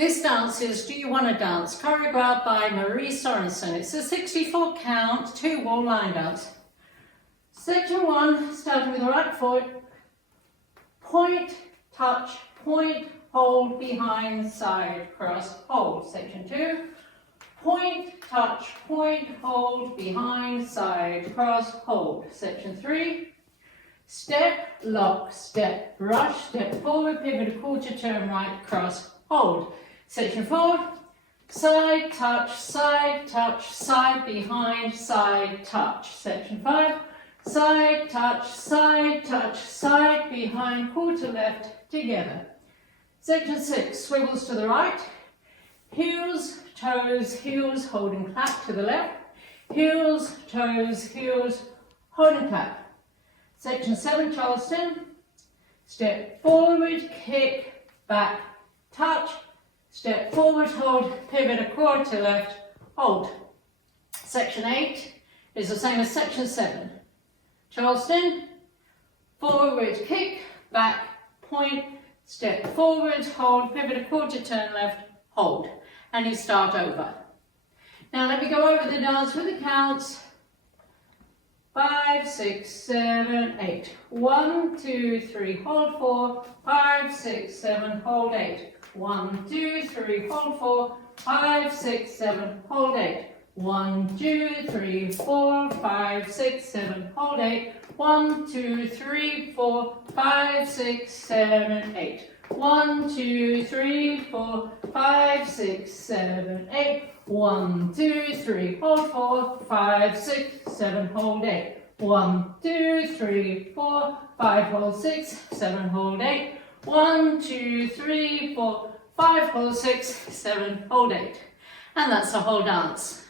This dance is Do You Want to Dance, choreographed by Marie Sorensen. It's a 64 count, 2 wall line dance. Section 1, starting with the right foot, point, touch, point, hold, behind, side, cross, hold. Section 2, point, touch, point, hold, behind, side, cross, hold. Section 3, step, lock, step, brush, step forward, pivot a quarter, turn right, cross, hold. Section 4, side, touch, side, behind, side, touch. Section 5, side, touch, side, behind, quarter left, together. Section 6, swivels to the right, heels, toes, hold and clap to the left, heels, toes, hold and clap. Section 7, Charleston, step forward, kick, back, touch, step forward, hold, pivot a quarter left, hold. Section 8 is the same as section 7. Charleston, forward, kick, back, point, step forward, hold, pivot a quarter, turn left, hold. And you start over. Now let me go over the dance with the counts. 5, 6, 7, 8. 1, 2, 3, hold 4. 5, 6, 7, hold 8. 1, 2, 3, hold 4. 5, 6, 7, hold 8. 1, 2, 3, 4, 5, 6, 7, hold 8. 1, 2, 3, 4, 5, 6, 7, 8. 1, 2, 3, 4, 5, 6, 7, 8. 1, 2, 3, hold 4, 5, 6, 7, hold 8. 1, 2, 3, 4, 5, hold 6, 7, hold 8. 1, 2, 3, 4, 5, hold 6, 7, hold 8. And that's the whole dance.